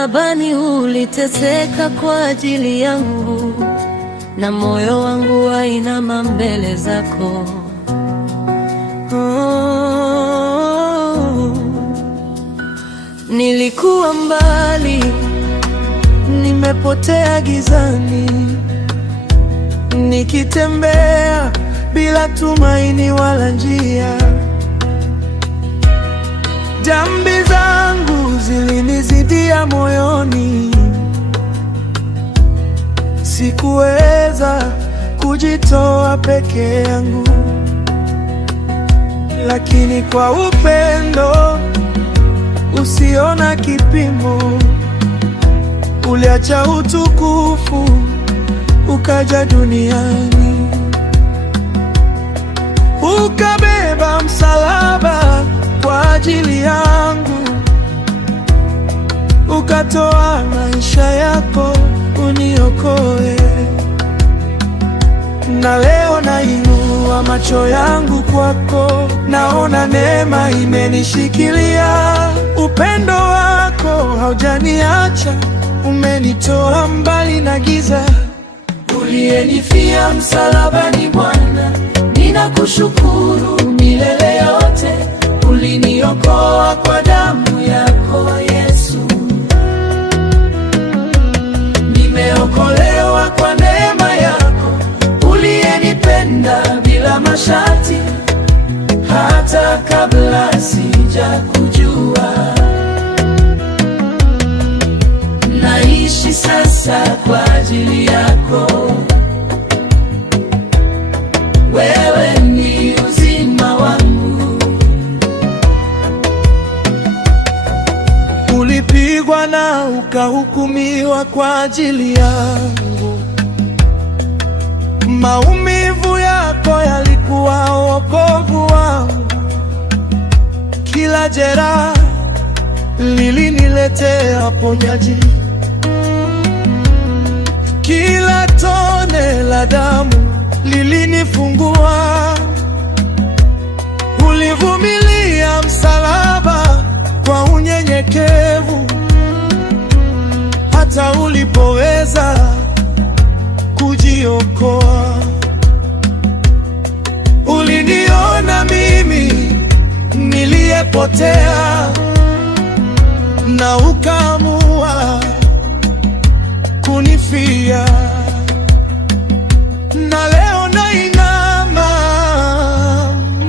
Msalabani uliteseka kwa ajili yangu, na moyo wangu wainama mbele zako. Nilikuwa mbali, nimepotea gizani, nikitembea bila tumaini wala njia. Dhambi zangu zilinizidia moyoni, sikuweza kujitoa peke yangu, lakini kwa upendo usio na kipimo uliacha utukufu ukaja duniani, ukabeba msalaba kwa ajili yangu, ukatoa maisha yako uniokoe. Na leo nainua macho yangu kwako, naona neema imenishikilia. Upendo wako haujaniacha, umenitoa mbali na giza. Uliyenifia msalabani Bwana, ninakushukuru milele yote. Uliniokoa kwa damu yako Yesu, nimeokolewa kwa neema yako. Uliyenipenda bila masharti, hata kabla sijakujua. Naishi sasa kwa ajili yako, wewe ni uzima wangu. Ulipigwa na ukahukumiwa kwa ajili yangu, maumivu yako yalikuwa wokovu wangu. Kila jeraha liliniletea ponyaji, kila tone la damu lilinifungua. Ulivumilia msalaba kwa unyenyekevu, hata ulipoweza kujiokoa. Uliniona mimi niliyepotea, na ukaamua kunifia. Na leo nainama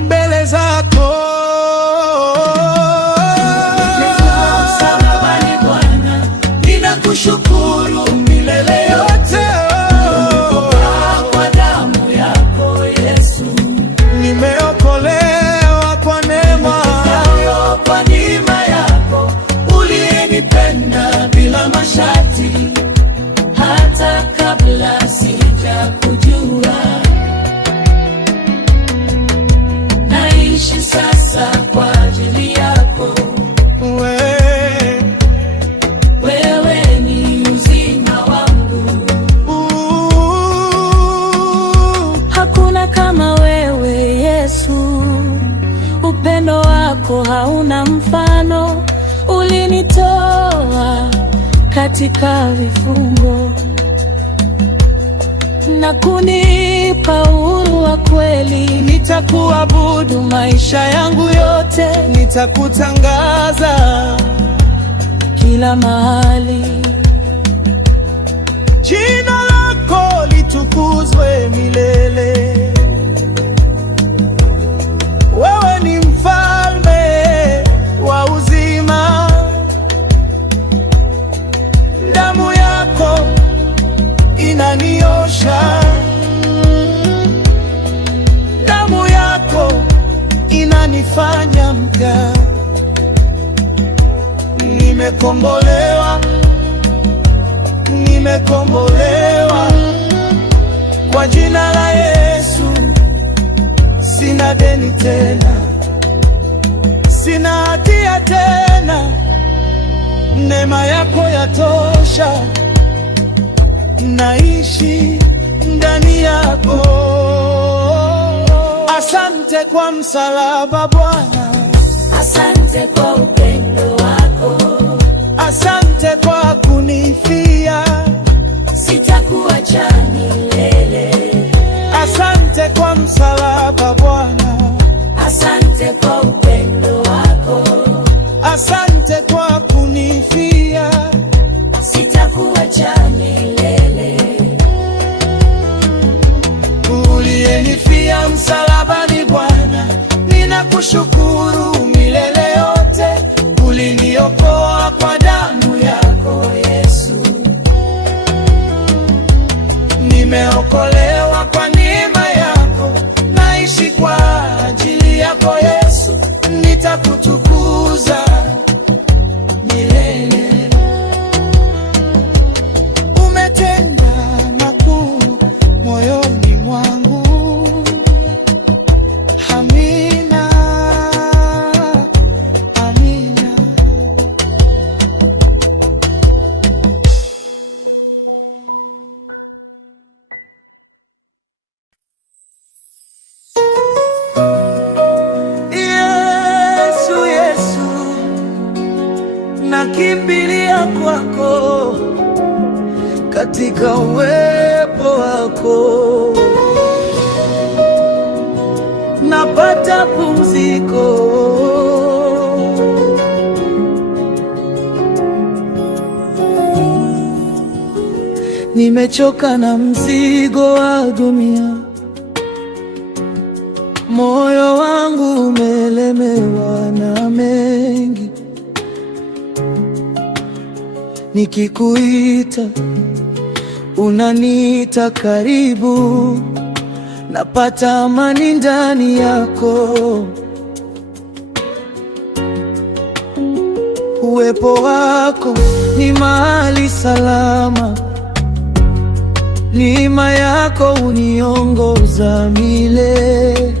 mbele zako. Msalabani Bwana, ninakushukuru milele yote. Kwa damu yako Yesu, nimeokolewa kwa neema. Kwa neema yako uliyenipenda bila masharti, hata kabla sijakujua. Naishi sasa kwa ajili yako, wewe ni uzima wangu. Hakuna kama wewe Yesu, upendo wako hauna mfano. Ulinitoa katika vifungo na kunipa uhuru wa kweli. Nitakuabudu maisha yangu yote, nitakutangaza kila mahali. Jina lako litukuzwe milele. Wewe ni mfalme wa uzima. Damu yako inaniosha, damu yako inanifanya mpya. Nimekombolewa, nimekombolewa kwa jina la Yesu. Sina deni tena, sina hatia tena, neema yako yatosha. Naishi ndani yako. Asante kwa msalaba Bwana, asante kwa upendo wako, asante kwa kunifia, sitakuacha milele. Asante kwa msalaba Bwana, asante kwa upendo wako, asante kwa kunifia, sitakuacha milele. Uliyenifia msalabani Bwana, ninakushukuru milele yote. Uliniokoa kwa damu yako Yesu, nimeokolewa kwa neema yako, naishi kwa ajili yako Yesu, nitakutukuza milele. Umetenda makuu moyoni mwangu, amina, amina. Yesu, Yesu, nakimbilia kwako, katika uwepo wako napata pumziko. Nimechoka na mzigo wa dunia, moyo wangu umelemewa na mengi. Nikikuita unaniita karibu, napata amani ndani yako. Uwepo wako ni mahali salama, neema yako uniongoza milele.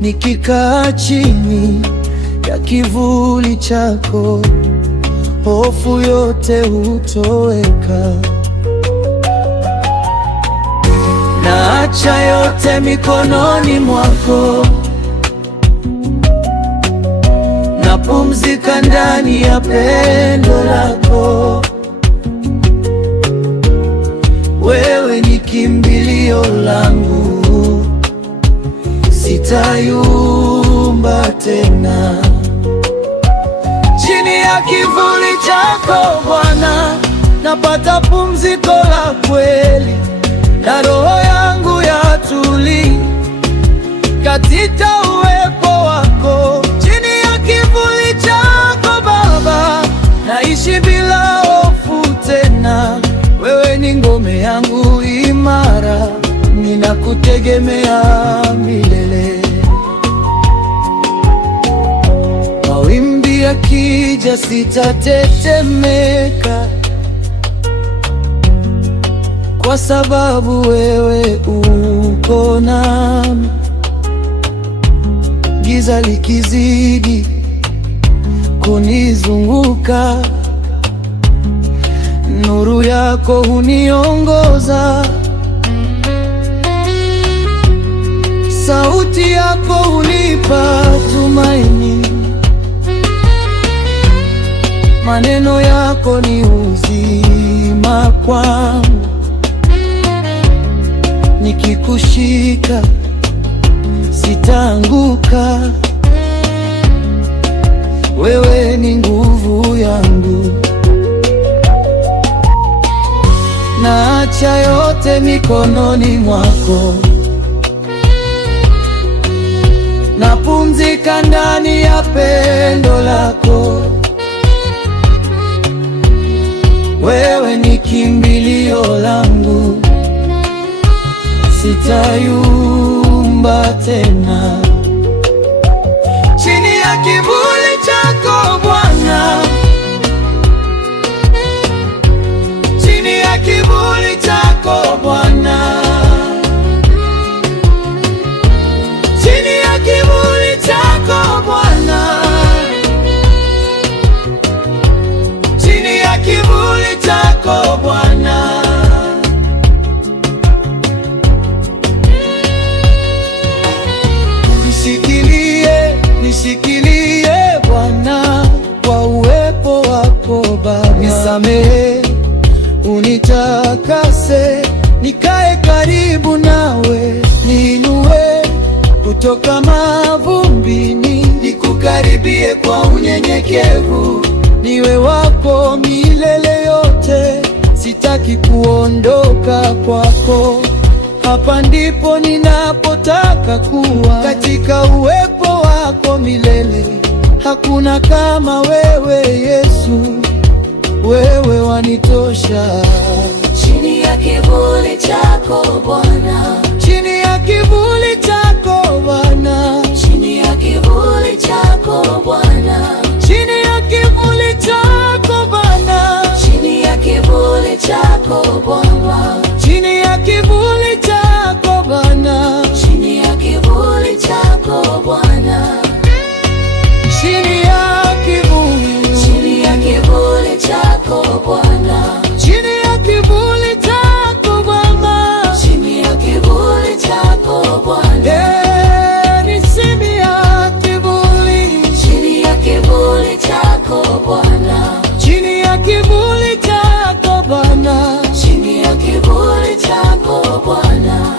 Nikikaa chini ya kivuli chako, hofu yote hutoweka. Naacha yote mikononi mwako, napumzika ndani ya pendo lako. Wewe ni kimbilio langu, sitayumba tena. Chini ya kivuli chako Bwana, napata pumziko la kweli, na roho yangu yatulia katika uwepo wako. Chini ya kivuli chako Baba, naishi bila hofu tena. Wewe ni ngome yangu imara, ninakutegemea milele. Mawimbi yakija sitatetemeka, kwa sababu wewe uko nami. Giza likizidi kunizunguka, nuru yako huniongoza. Sauti yako hunipa tumaini, maneno yako ni uzima kwangu. Nikikushika sitaanguka, wewe ni nguvu yangu. Naacha yote mikononi mwako, napumzika ndani ya pendo lako. Wewe ni kimbilio langu, sitayumba tena. Chini ya kivuli chako Bwana, chini ya kivuli chako Bwana, chini ya kivuli chako Bwana, chini ya kivuli chako Bwana. Nisamehe, unitakase, nikae karibu nawe, niinue kutoka mavumbini, nikukaribie kwa unyenyekevu, niwe wako milele yote, sitaki kuondoka kwako. Hapa ndipo ninapotaka kuwa, katika uwepo wako milele. Hakuna kama wewe Yesu, wewe wanitosha. Chini ya kivuli chako Bwana, Chini ya kivuli chako Bwana, chini ya kivuli chako Bwana, chini ya kivuli chako Bwana, chini ya kivuli chako Bwana, chini ya kivuli chako Bwana, chini ya kivuli chako Bwana, chini ya kivuli, chini ya kivuli chako Bwana, chini ya kivuli chako Bwana, chini ya kivuli chako Bwana, ni chini ya kivuli, chini ya kivuli chako Bwana, chini ya kivuli chako Bwana, chini ya kivuli chako Bwana.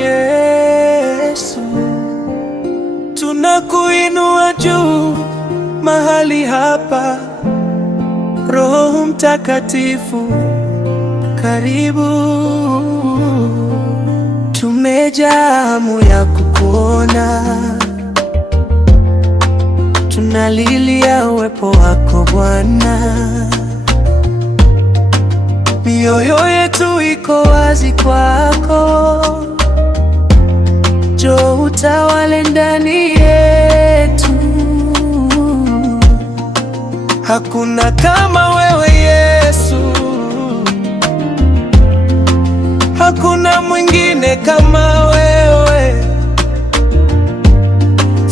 Yesu, tunakuinua juu mahali hapa. Roho Mtakatifu, karibu. Tumejaa hamu ya kukuona, tunalilia uwepo wako Bwana. Mioyo yetu iko wazi kwako, njoo utawale ndani yetu. Hakuna kama wewe Yesu, hakuna mwingine kama wewe.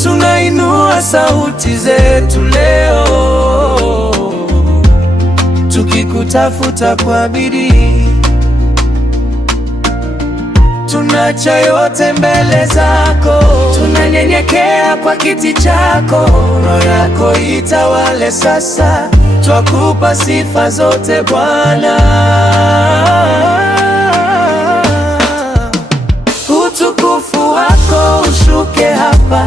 Tunainua sauti zetu leo, tukikutafuta kwa bidii. Tunacha yote mbele zako, tunanyenyekea kwa kiti chako. Roho yako itawale sasa, twakupa sifa zote Bwana. Utukufu wako ushuke hapa,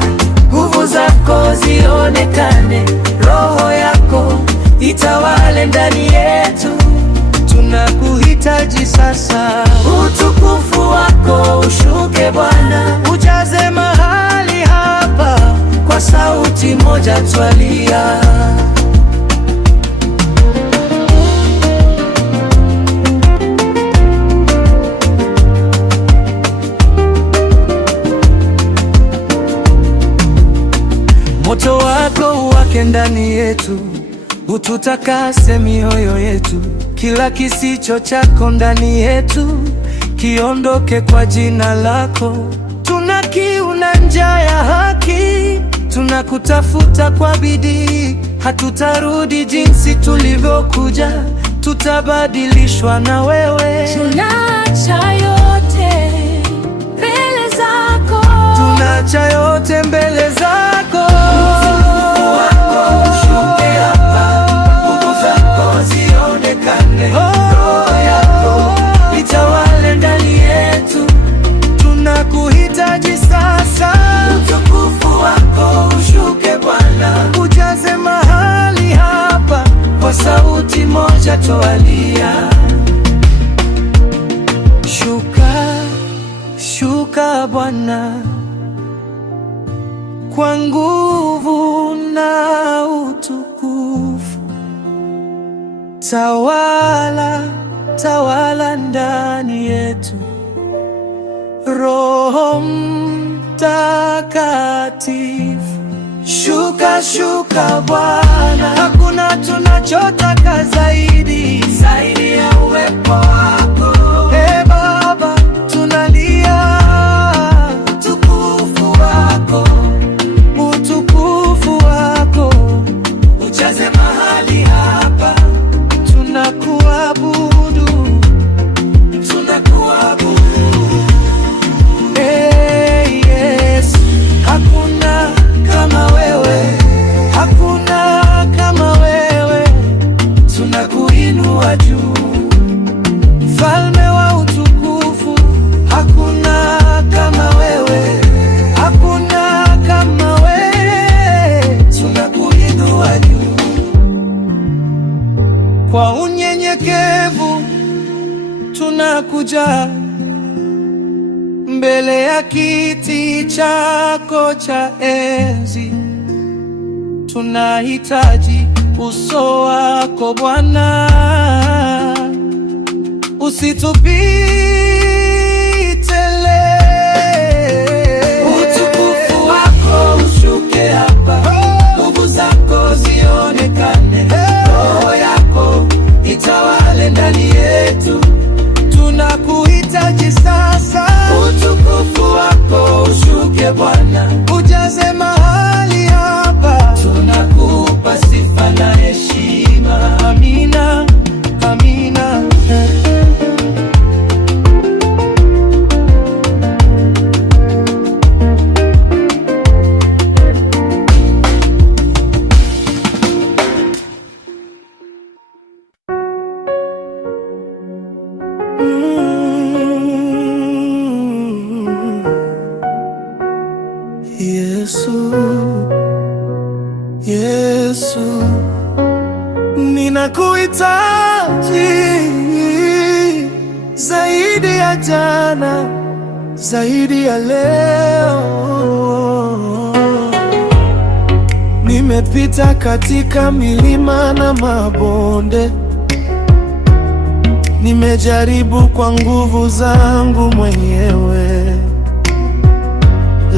nguvu zako zionekane. Roho yako itawale ndani yetu, tunakuhitaji sasa. Utukufu wako ushuke Bwana, ujaze mahali hapa. Kwa sauti moja twalia, moto wako uwake ndani yetu, ututakase mioyo yetu. Kila kisicho chako ndani yetu kiondoke kwa jina lako. Tuna kiu na njaa ya haki, tunakutafuta kwa bidii. Hatutarudi jinsi tulivyokuja, tutabadilishwa na wewe. Tunaacha yote mbele zako, Tunaacha yote mbele zako. Utukufu wako ushuke hapa, nguvu zako zionekane. Roho yako itawale ndani yetu, tunakuhitaji sasa. utukufu wako ushuke Bwana, Ujaze mahali hapa, kwa sauti moja twalia. shuka, shuka Bwana, kwa nguvu na utukufu. Tawala, tawala ndani yetu. Roho Mtakatifu, shuka, shuka Bwana. Hakuna tunachotaka zaidi Zaidi ya uwepo wako, Baba, mbele ya kiti chako cha enzi. Tunahitaji uso wako Bwana, usitupite leo. Utukufu wako ushuke hapa, nguvu zako zionekane, roho yako itawale ndani yetu. Tunakuhitaji sasa, utukufu wako ushuke Bwana, ujaze mahali hapa. Tunakupa sifa na heshima. Amina, amina. Yesu, Yesu, ninakuhitaji zaidi ya jana, zaidi ya leo. Nimepita katika milima na mabonde, nimejaribu kwa nguvu zangu mwenyewe,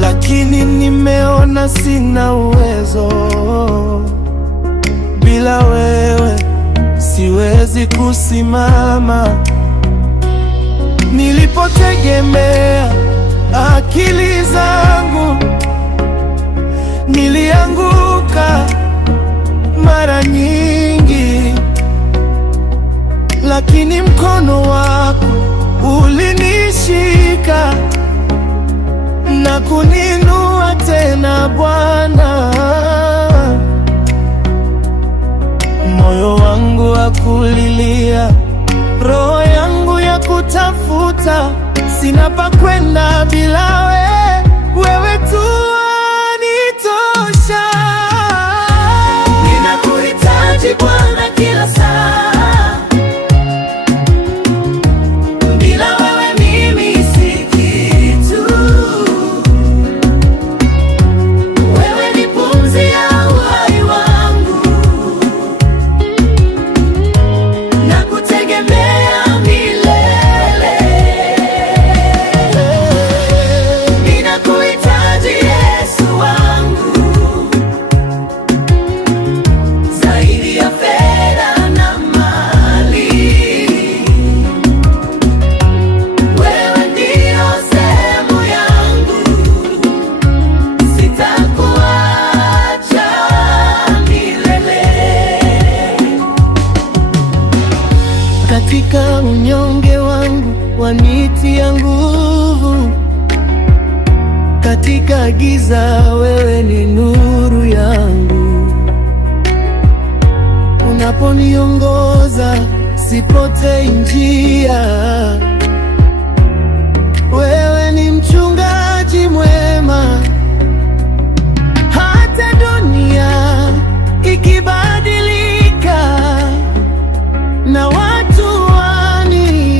lakini nimeona sina uwezo. Bila wewe siwezi kusimama. Nilipotegemea akili zangu, nilianguka mara nyingi, lakini mkono wako ulinishika na kuninua tena Bwana. Moyo wangu wakulilia, roho yangu ya kutafuta, sina pa kwenda bila wewe tu wanitosha. Ninakuhitaji Bwana kila saa. Katika unyonge wangu wanitia nguvu, katika giza wewe ni nuru yangu. Unaponiongoza sipotei njia, wewe ni mchungaji mwema. Hata dunia ikibadilika na watu waniondoke,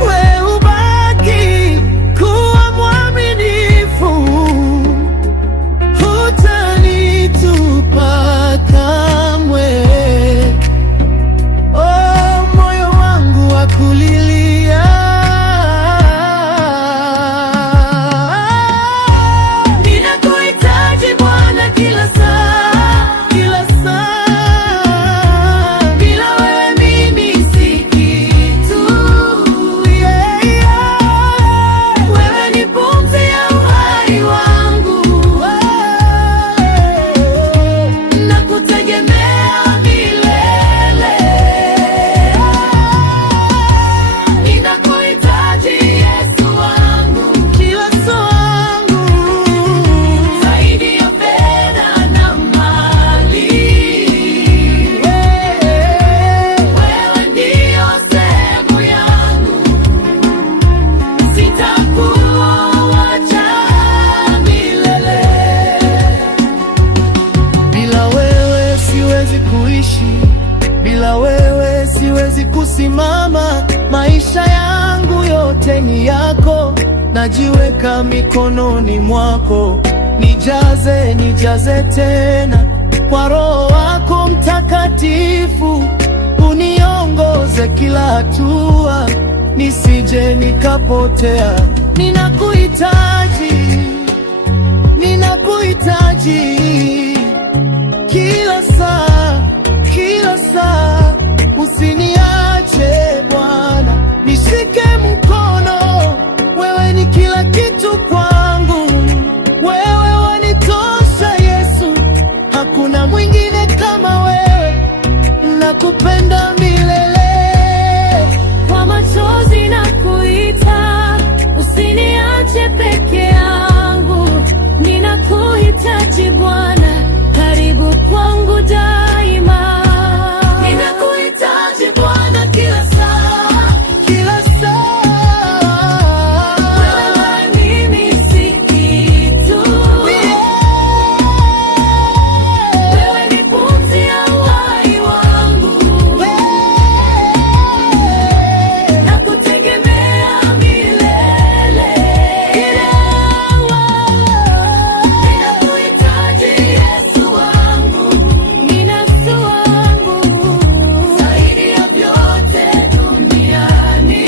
wewe ubaki kuwa mwaminifu, hutanitupa kamwe. kusimama. Maisha yangu yote ni yako, najiweka mikononi mwako. Nijaze, nijaze tena kwa Roho wako Mtakatifu, uniongoze kila hatua, nisije nikapotea. Ninakuhitaji, ninakuhitaji kila saa, kila saa. Usiniache Bwana, nishike mkono. Wewe ni kila kitu kwangu, wewe wanitosha Yesu, hakuna mwingine kama wewe. Nakupenda milele. Kwa machozi nakuita, usiniache peke yangu. Ninakuhitaji Bwana, karibu kwangu daima. Ninakuhitaji Bwana kila saa, Kila saa. wewe mimi si kitu. Wewe ni pumzi ya uhai wangu, nakutegemea milele. Ninakuhitaji Yesu wangu, Yesu wangu, zaidi ya vyote duniani.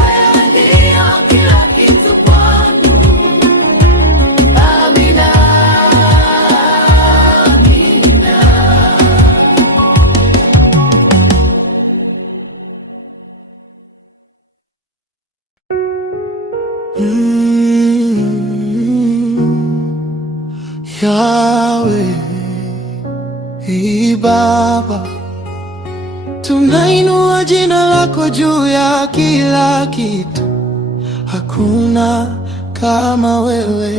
Wewe ndio kila kitu kwangu. Amina, amina. Yahweh, Baba, tunainua jina lako juu ya kila kitu. Hakuna kama wewe,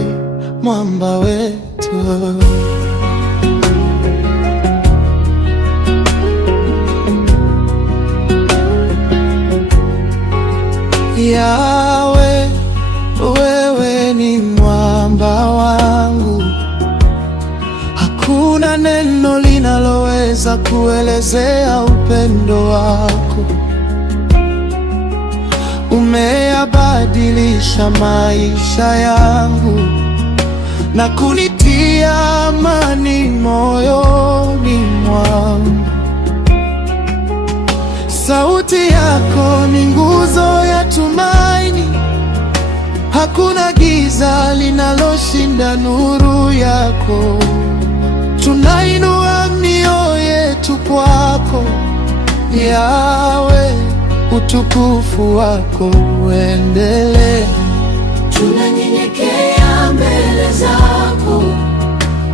mwamba wetu. Yahweh, wewe ni mwamba wangu. Hakuna neno linaloweza kuelezea upendo wako. Umeyabadilisha maisha yangu na kunitia amani moyoni mwangu. Sauti yako ni nguzo ya tumaini, hakuna giza linaloshinda nuru yako. Tunainua mioyo yetu kwako Yahweh, utukufu wako uendelee. Tunanyenyekea mbele zako,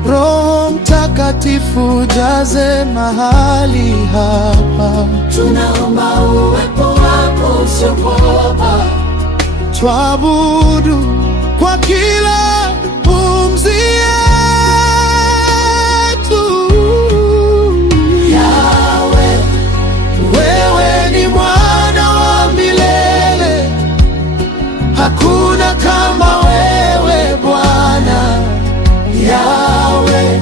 Roho Mtakatifu jaze mahali hapa. tunaomba uwepo wako usiogopa. Twabudu kwa kila pumzi yetu. Yahweh, Wewe ni mwana wa milele, hakuna kama wewe Bwana. Yahweh,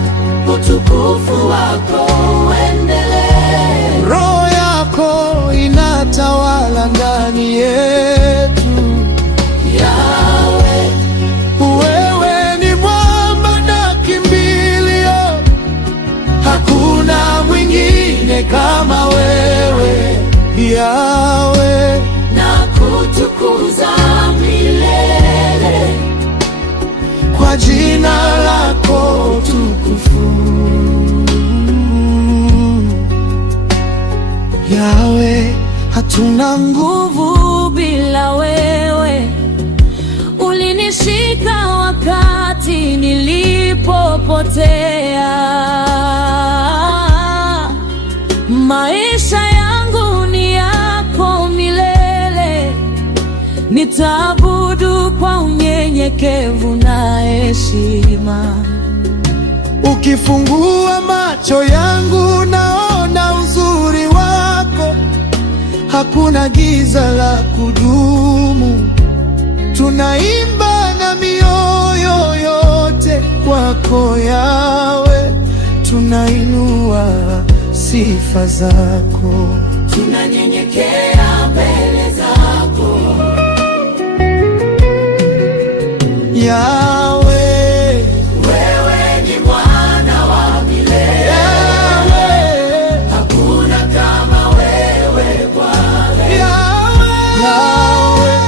utukufu wako uendelee. Roho yako inatawala ndani yetu. Yahweh, Wewe ni mwamba na kimbilio, hakuna mwingine kama wewe Yahweh. na kutukuza milele Kwa jina lako tukufu Yahweh, hatuna nguvu bila wewe. Ulinishika wakati nilipopotea. Maisha yangu ni yako milele, nitaabudu kwa unyenyekevu na heshima. Ukifungua macho yangu naona uzuri wako, hakuna giza la kudumu. Tunaimba na mioyo yote kwako Yahweh, tunainua sifa zako, tunanyenyekea mbele zako. Yahweh, wewe ni Mwana wa milele. Yahweh, hakuna kama wewe Bwana. Yahweh,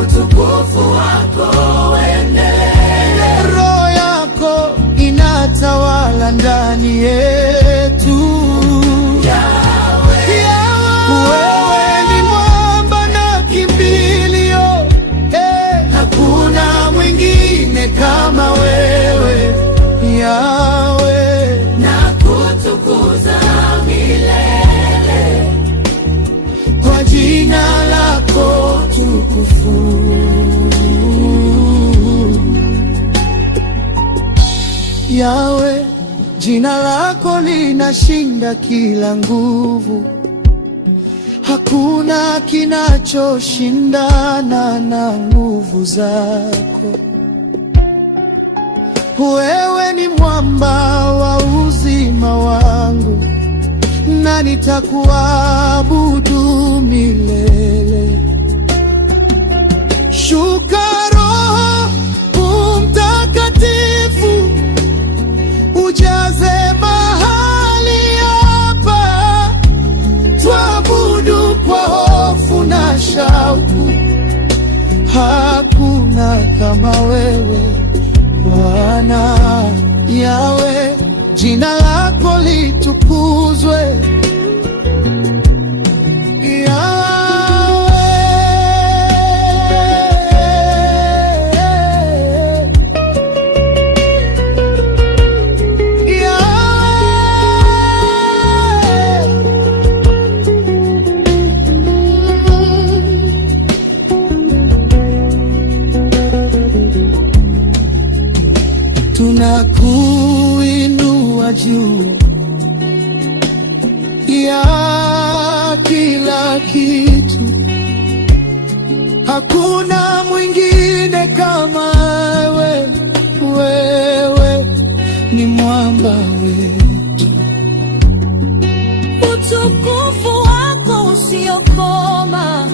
utukufu wako uendelee. Roho yako inatawala ndani yetu. Wewe ni mwamba na kimbilio, hakuna mwingine kama wewe Yahweh. Nakutukuza milele Kwa jina lako tukufu. Yahweh, jina lako linashinda kila nguvu. Hakuna kinachoshindana na nguvu zako. Wewe ni mwamba wa uzima wangu, na nitakuabudu milele. Shuka Roho Mtakatifu, ujaze mahali hapa, tuabudu kwa hofu na shauku. Hakuna kama wewe Bwana. Yahweh, jina lako litukuzwe. Tunakuinua juu ya kila kitu, hakuna mwingine kama wewe. Wewe ni mwamba wetu, utukufu wako usiokoma